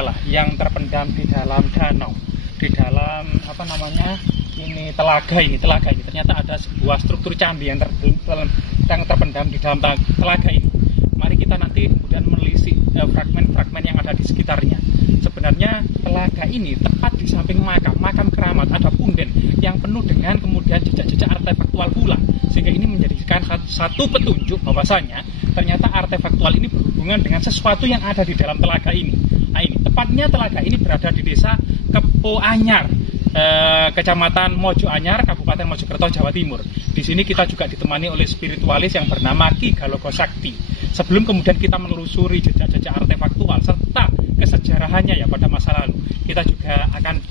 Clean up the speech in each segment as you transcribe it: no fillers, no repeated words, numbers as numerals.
lah yang terpendam di dalam danau, di dalam apa namanya ini telaga ini ternyata ada sebuah struktur candi yang terpendam di dalam telaga ini. Mari kita nanti kemudian menelisik fragmen-fragmen yang ada di sekitarnya. Sebenarnya telaga ini tepat di samping makam keramat, ada punden yang penuh dengan kemudian jejak-jejak artefaktual pula, sehingga ini menjadikan satu petunjuk bahwasanya ternyata artefaktual ini berhubungan dengan sesuatu yang ada di dalam telaga ini. Nah ini tepatnya telaga ini berada di desa Kepo Anyar, Kecamatan Mojo Anyar, Kabupaten Mojokerto, Jawa Timur. Di sini kita juga ditemani oleh spiritualis yang bernama Ki Galogo Sakti. Sebelum kemudian kita menelusuri jejak-jejak artefaktual serta kesejarahannya ya pada masa lalu, kita juga akan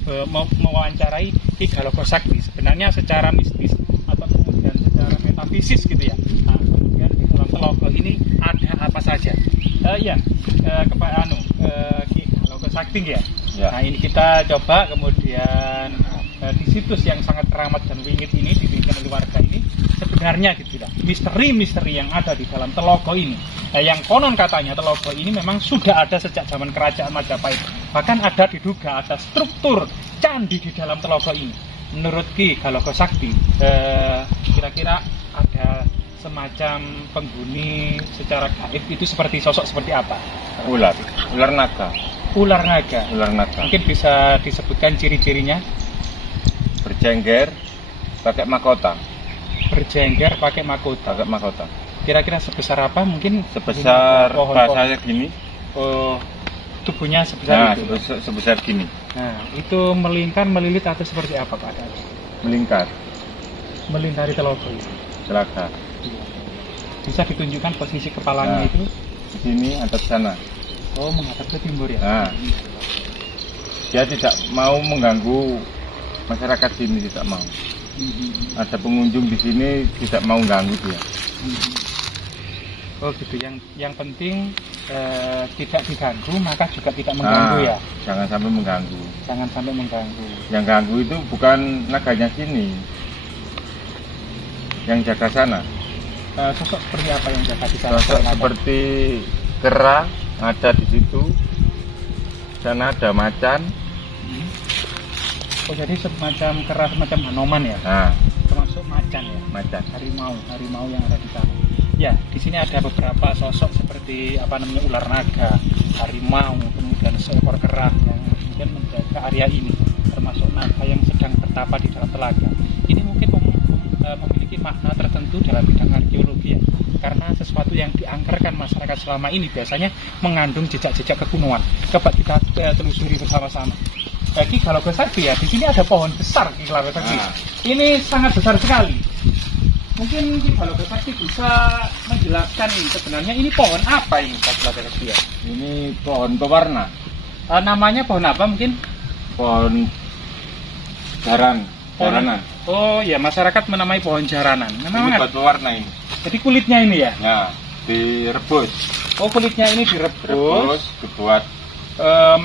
mewawancarai Ki Galogo Sakti. Sebenarnya secara mistis atau kemudian secara metafisis gitu ya. Nah, kemudian di dalam telogo ini ada apa saja? Ki Galogo Sakti ya. Nah ini kita coba kemudian di situs yang sangat keramat dan wingit ini dibimbing oleh warga ini, sebenarnya gitu lah misteri-misteri yang ada di dalam telogo ini. Yang konon katanya telogo ini memang sudah ada sejak zaman kerajaan Majapahit, bahkan ada diduga ada struktur candi di dalam telogo ini. Menurut Ki Galogo Sakti, kira-kira ada semacam penghuni secara gaib itu seperti sosok seperti apa? Ular naga. Ular naga. Mungkin bisa disebutkan ciri-cirinya? Berjengger, pakai mahkota. Kira-kira sebesar apa? Mungkin sebesar bahasanya gini. Oh, tubuhnya sebesar itu. Sebesar gini. Nah, itu melingkar, melilit atau seperti apa Pak? Melingkar. Melingkari telogo itu. Telaga. Bisa ditunjukkan posisi kepalanya itu? Di sini atau di sana. Oh, menghadap ke timur ya. Nah, dia tidak mau mengganggu masyarakat sini, tidak mau. Ada pengunjung di sini tidak mau ganggu dia. Oh gitu. Yang penting tidak diganggu, maka juga tidak mengganggu ya. Jangan sampai mengganggu. Yang ganggu itu bukan naganya sini, yang jaga sana. Sosok seperti apa yang jaga di sana? Sosok seperti kera ada di situ. Sana ada macan. Oh jadi semacam kera, semacam hanoman ya? Nah, termasuk macan ya? Macan. Harimau yang ada di sana. Ya, di sini ada beberapa sosok seperti ular naga, harimau, kemudian seekor kera yang kemudian menjaga area ini, termasuk naga yang sedang bertapa di dalam telaga. Ini mungkin memiliki makna tertentu dalam bidang arkeologi ya, karena sesuatu yang diangkerkan masyarakat selama ini biasanya mengandung jejak-jejak kekunoan. Coba kita telusuri bersama-sama. Ki Galogo Sakti ya, di sini ada pohon besar Ki Galogo Sakti. Ini sangat besar sekali. Mungkin Ki Galogo Sakti bisa menjelaskan ini sebenarnya ini pohon apa ini Pak Galogo Sakti ya? Ini pohon pewarna. Namanya pohon apa mungkin? Pohon jaranan. Oh ya, masyarakat menamai pohon jaranan. Ini buat pewarna ini. Jadi kulitnya ini ya? Nah, direbus. Oh kulitnya ini direbus dibuat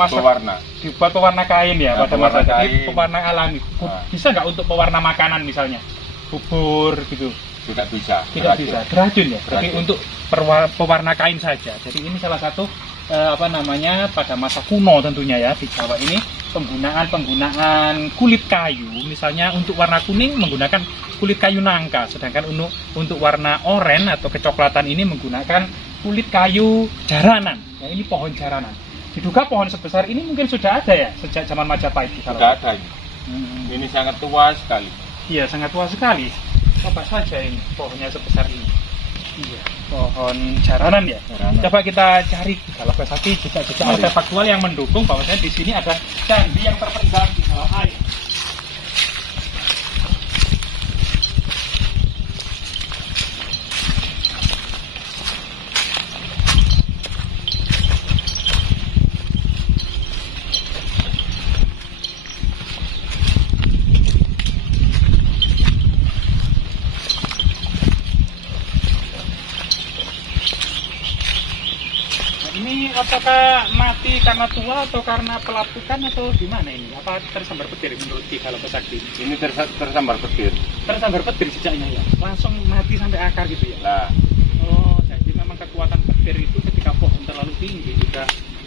pewarna. Dibuat pewarna kain ya, pada masa kain. Pewarna alami. Bisa nggak untuk pewarna makanan misalnya? Bubur gitu. Tidak bisa. Beracun ya. Berarti untuk pewarna kain saja. Jadi ini salah satu pada masa kuno tentunya ya di Jawa ini penggunaan kulit kayu. Misalnya untuk warna kuning menggunakan kulit kayu nangka, sedangkan untuk warna oranye atau kecoklatan ini menggunakan kulit kayu jaranan. Ya, ini pohon jaranan. Diduga pohon sebesar ini mungkin sudah ada ya sejak zaman Majapahit. Sudah ada ini. Ini sangat tua sekali. Iya, sangat tua sekali. Coba saja ini pohonnya sebesar ini. Iya, pohon jaranan ya. Coba kita cari Galogo Sakti jejak-jejak artefaktual yang mendukung bahwasanya di sini ada candi yang terpendam di dalam air. Ini apakah mati karena tua atau karena pelapukan atau gimana ini? Apa tersambar petir menurut Ki Galogo Sakti? Ini tersambar petir. Tersambar petir jejaknya ya? Langsung mati sampai akar gitu ya? Nah. Oh, jadi memang kekuatan petir itu ketika pohon terlalu tinggi juga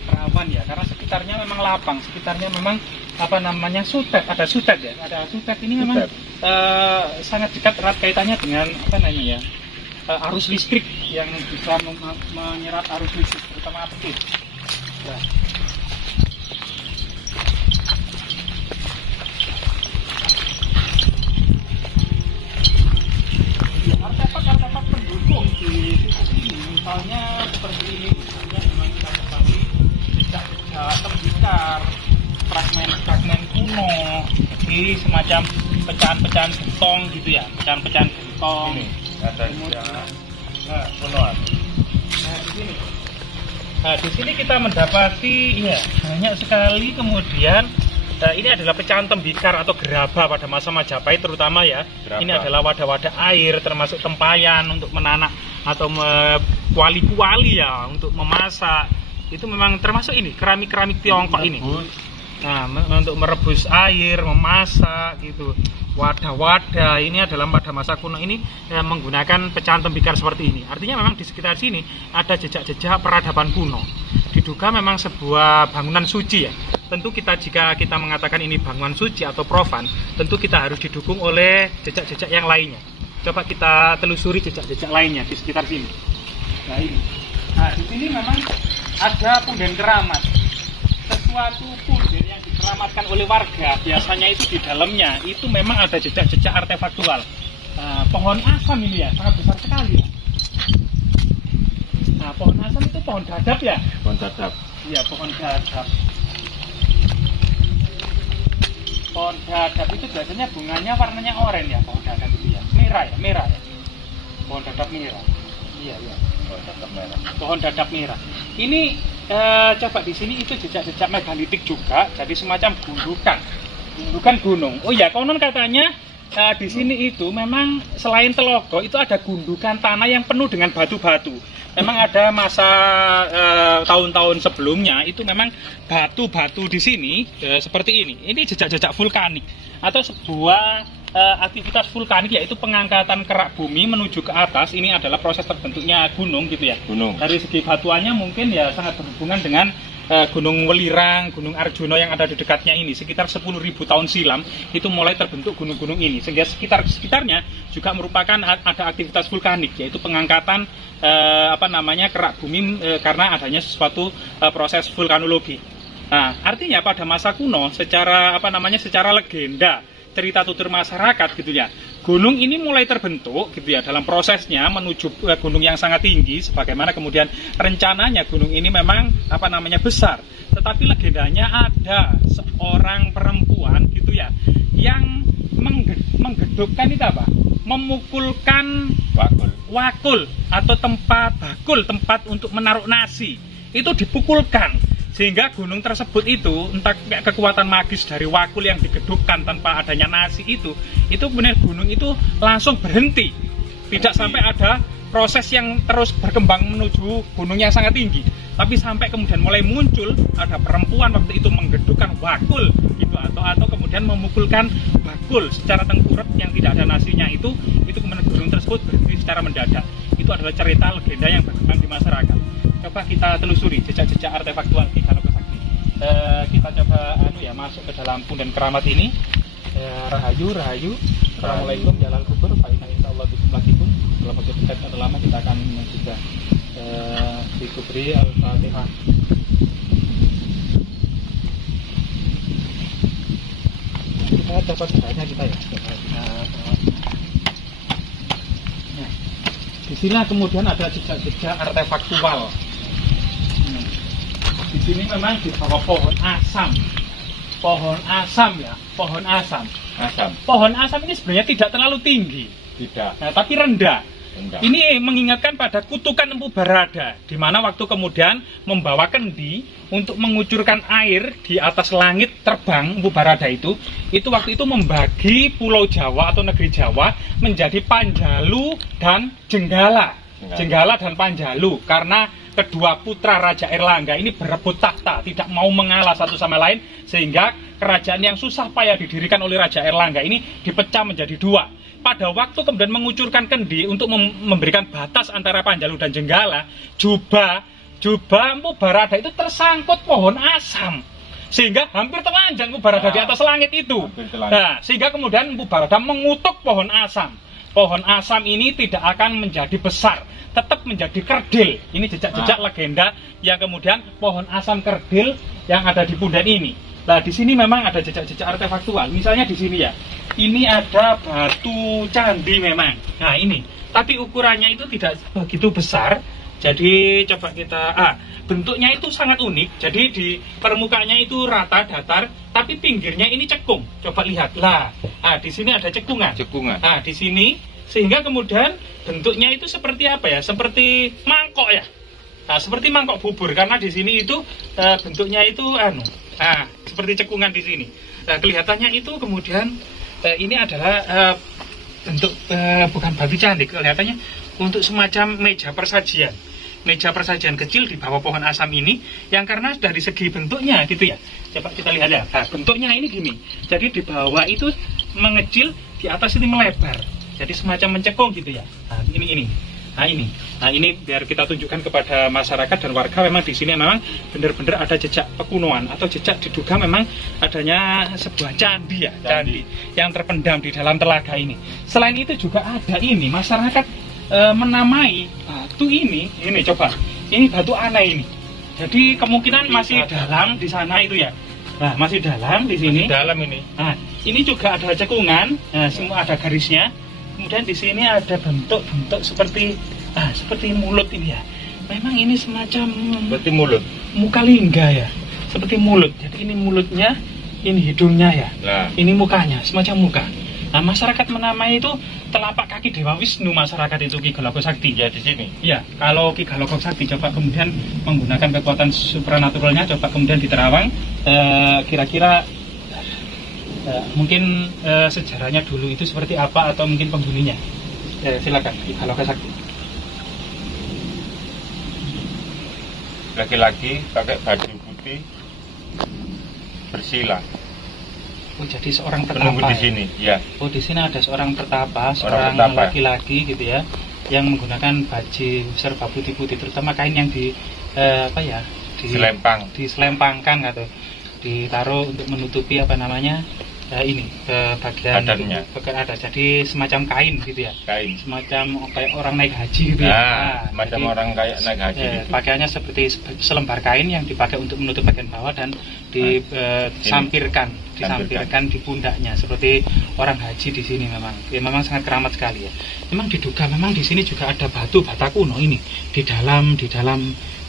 rawan ya, karena sekitarnya memang lapang, sekitarnya memang apa namanya sutet, ada sutet ya, ada sutet ini memang sangat dekat erat kaitannya dengan apa namanya ya, arus listrik yang bisa menyerap arus listrik terutama petir. Ya. Artefak-artefak pendukung di titik ini, misalnya seperti ini, misalnya memang kita ketahui jejak-jejak tembikar, fragmen-fragmen kuno, jadi semacam pecahan-pecahan gentong gitu ya, pecahan-pecahan gentong. Ini ada kemudian, kunoan. Nah, di sini kita mendapati ya banyak sekali kemudian. Ini adalah pecahan tembikar atau gerabah pada masa Majapahit terutama ya. Gerabah. Ini adalah wadah-wadah air termasuk tempayan untuk menanak atau kuali-kuali ya untuk memasak. Itu memang termasuk ini keramik-keramik Tiongkok ini. Nah, untuk merebus air, memasak gitu. Wadah-wadah ini adalah pada masa kuno ini menggunakan pecahan tembikar seperti ini. Artinya memang di sekitar sini ada jejak-jejak peradaban kuno. Diduga memang sebuah bangunan suci ya. Tentu jika kita mengatakan ini bangunan suci atau profan, tentu kita harus didukung oleh jejak-jejak yang lainnya. Coba kita telusuri jejak-jejak lainnya di sekitar sini. Nah ini. Nah di sini memang ada punden keramat. Sesuatu punden yang dikeramatkan oleh warga, biasanya itu di dalamnya itu memang ada jejak-jejak artefaktual. Pohon asam ini ya, sangat besar sekali ya. Nah pohon asam itu pohon dadap ya? Pohon dadap. Iya pohon dadap. Pohon dadap itu biasanya bunganya warnanya oranye ya, pohon dadap itu ya, merah ya, pohon dadap merah. Iya. Pohon dadap merah. Pohon dadap merah. Ini coba di sini itu jejak-jejak megalitik juga, jadi semacam gundukan gunung. Oh ya, konon katanya di sini itu memang selain telogo itu ada gundukan tanah yang penuh dengan batu-batu. Memang ada masa tahun-tahun sebelumnya itu memang batu-batu di sini seperti ini. Ini jejak-jejak vulkanik atau sebuah aktivitas vulkanik, yaitu pengangkatan kerak bumi menuju ke atas. Ini adalah proses terbentuknya gunung gitu ya. Gunung. Dari segi batuannya mungkin ya sangat berhubungan dengan Gunung Welirang, Gunung Arjuna yang ada di dekatnya ini. Sekitar 10.000 tahun silam itu mulai terbentuk gunung-gunung ini. Sehingga sekitarnya juga merupakan ada aktivitas vulkanik, yaitu pengangkatan kerak bumi karena adanya sesuatu proses vulkanologi. Nah, artinya pada masa kuno secara secara legenda, cerita tutur masyarakat gitu ya, gunung ini mulai terbentuk gitu ya dalam prosesnya menuju gunung yang sangat tinggi, sebagaimana kemudian rencananya gunung ini memang besar, tetapi legendanya ada seorang perempuan gitu ya yang menggedukkan itu memukulkan wakul atau tempat untuk menaruh nasi itu dipukulkan, sehingga gunung tersebut itu entah kekuatan magis dari wakul yang digedukkan tanpa adanya nasi itu benar gunung itu langsung berhenti, tidak sampai ada proses yang terus berkembang menuju gunung yang sangat tinggi, tapi sampai kemudian mulai muncul ada perempuan waktu itu menggedukkan wakul gitu atau kemudian memukulkan wakul secara tengkurap yang tidak ada nasinya itu kemudian gunung tersebut berhenti secara mendadak. Itu adalah cerita legenda yang berkembang di masyarakat. Coba kita telusuri jejak-jejak artefaktual di Kanopo Sakti. Kita coba masuk ke dalam punden keramat ini. Rahayu. Assalamualaikum jalal kubur. Fa'inna insyaallah bismillahirrahmanirrahim. Dalam waktu dekat atau lama kita akan juga dikubri Al-Fatihah. Kita dapat banyak kita ya. Di sini kemudian ada jejak-jejak artefaktual. Di sini memang di bawah pohon asam. Pohon asam ini sebenarnya tidak terlalu tinggi. Tidak. Nah, tapi rendah. Ini mengingatkan pada kutukan Empu Barada, di mana waktu kemudian membawa kendi untuk mengucurkan air di atas langit terbang. Empu Barada itu waktu itu membagi Pulau Jawa atau negeri Jawa menjadi Panjalu dan Jenggala. Jenggala dan Panjalu, karena kedua putra Raja Airlangga ini berebut takhta, tidak mau mengalah satu sama lain, sehingga kerajaan yang susah payah didirikan oleh Raja Airlangga ini dipecah menjadi dua. Pada waktu kemudian mengucurkan kendi untuk memberikan batas antara Panjalu dan Jenggala, jubah jubah Mpu Barada itu tersangkut pohon asam, sehingga hampir telanjang Mpu Barada di atas langit itu. Nah, sehingga kemudian Mpu Barada mengutuk pohon asam. Pohon asam ini tidak akan menjadi besar, tetap menjadi kerdil. Ini jejak-jejak legenda yang kemudian pohon asam kerdil yang ada di Punden ini. Nah, di sini memang ada jejak-jejak artefaktual. Misalnya di sini ya, ini ada batu candi memang. Nah ini, tapi ukurannya itu tidak begitu besar. Jadi coba kita, bentuknya itu sangat unik. Jadi di permukaannya itu rata, datar, tapi pinggirnya ini cekung. Coba lihat, lah, di sini ada cekungan. Nah, di sini, sehingga kemudian bentuknya itu seperti apa ya? Seperti mangkok ya. Nah, seperti mangkok bubur, karena di sini itu bentuknya itu seperti cekungan di sini. Nah, kelihatannya itu kemudian ini adalah bentuk bukan batu candi, kelihatannya untuk semacam meja persajian. Meja persajian kecil di bawah pohon asam ini, yang karena dari segi bentuknya gitu ya. Coba kita lihat ya. Nah, bentuknya ini gini. Jadi di bawah itu mengecil, di atas ini melebar. Jadi semacam mencekung gitu ya. Nah, ini. Nah, ini biar kita tunjukkan kepada masyarakat dan warga, memang di sini memang benar-benar ada jejak pekunoan atau jejak diduga memang adanya sebuah candi ya, candi yang terpendam di dalam telaga ini. Selain itu juga ada ini masyarakat menamai batu ini coba, ini batu aneh ini. Jadi kemungkinan masih dalam di sana itu ya. Nah, masih dalam di sini. Masih dalam ini. Nah, ini juga ada cekungan, semua ada garisnya. Kemudian di sini ada bentuk-bentuk seperti mulut ini ya. Memang ini semacam seperti mulut. Muka lingga ya. Seperti mulut. Jadi ini mulutnya, ini hidungnya ya. Nah. Ini mukanya, semacam muka. Nah, masyarakat menamai itu telapak kaki Dewa Wisnu, masyarakat itu Ki Galoko Sakti. Ya, di sini. Ya, kalau Ki Galoko Sakti coba kemudian menggunakan kekuatan supranaturalnya, coba kemudian diterawang, kira-kira mungkin sejarahnya dulu itu seperti apa atau mungkin penghuninya. Silakan Ki Galoko Sakti. Laki-laki pakai baju putih bersila. Oh, jadi seorang pertapa. Menunggu di sini, ya. Oh, di sini ada seorang pertapa, seorang laki-laki gitu ya, yang menggunakan baju serba putih-putih, terutama kain yang diselempangkan atau ditaruh untuk menutupi bagian badannya. Ada jadi semacam kain gitu ya. Kain. Semacam kayak orang naik haji gitu ya. Semacam orang kayak naik haji. Gitu. Pakaiannya seperti selembar kain yang dipakai untuk menutup bagian bawah dan disampirkan di pundaknya seperti orang haji di sini memang. Ya, memang sangat keramat sekali ya. Memang diduga memang di sini juga ada batu bata kuno ini di dalam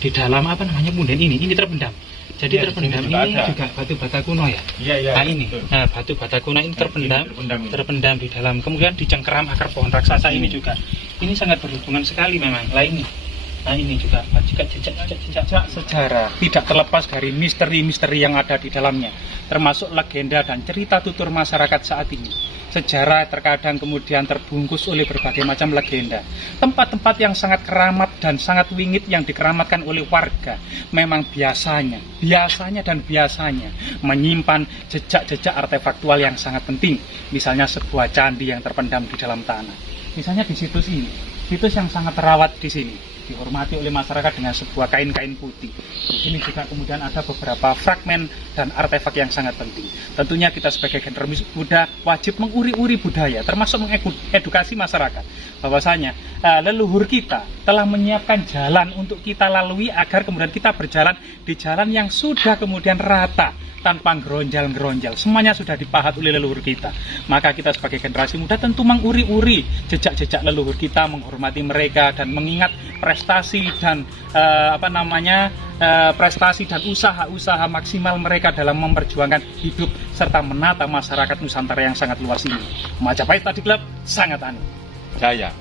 Punden ini terpendam. Jadi ya, terpendam ini juga batu bata kuno ya. Iya. Nah ini, batu bata kuno ini terpendam di dalam. Kemudian dicengkeram akar pohon raksasa ini juga. Ini sangat berhubungan sekali memang. Nah ini juga jejak sejarah tidak terlepas dari misteri-misteri yang ada di dalamnya, termasuk legenda dan cerita tutur masyarakat saat ini. Sejarah terkadang kemudian terbungkus oleh berbagai macam legenda. Tempat-tempat yang sangat keramat dan sangat wingit yang dikeramatkan oleh warga memang biasanya menyimpan jejak-jejak artefaktual yang sangat penting. Misalnya sebuah candi yang terpendam di dalam tanah. Misalnya di situs ini, situs yang sangat terawat di sini, dihormati oleh masyarakat dengan sebuah kain-kain putih. Di sini juga kemudian ada beberapa fragmen dan artefak yang sangat penting. Tentunya kita sebagai generasi muda wajib menguri-uri budaya, termasuk mengedukasi masyarakat bahwasanya leluhur kita telah menyiapkan jalan untuk kita lalui agar kemudian kita berjalan di jalan yang sudah kemudian rata, tanpa geronjal-geronjal. Semuanya sudah dipahat oleh leluhur kita. Maka kita sebagai generasi muda tentu menguri-uri jejak-jejak leluhur kita, menghormati mereka dan mengingat prestasi dan prestasi dan usaha-usaha maksimal mereka dalam memperjuangkan hidup serta menata masyarakat Nusantara yang sangat luas ini. Majapahit Study Club sangat aneh. Jaya.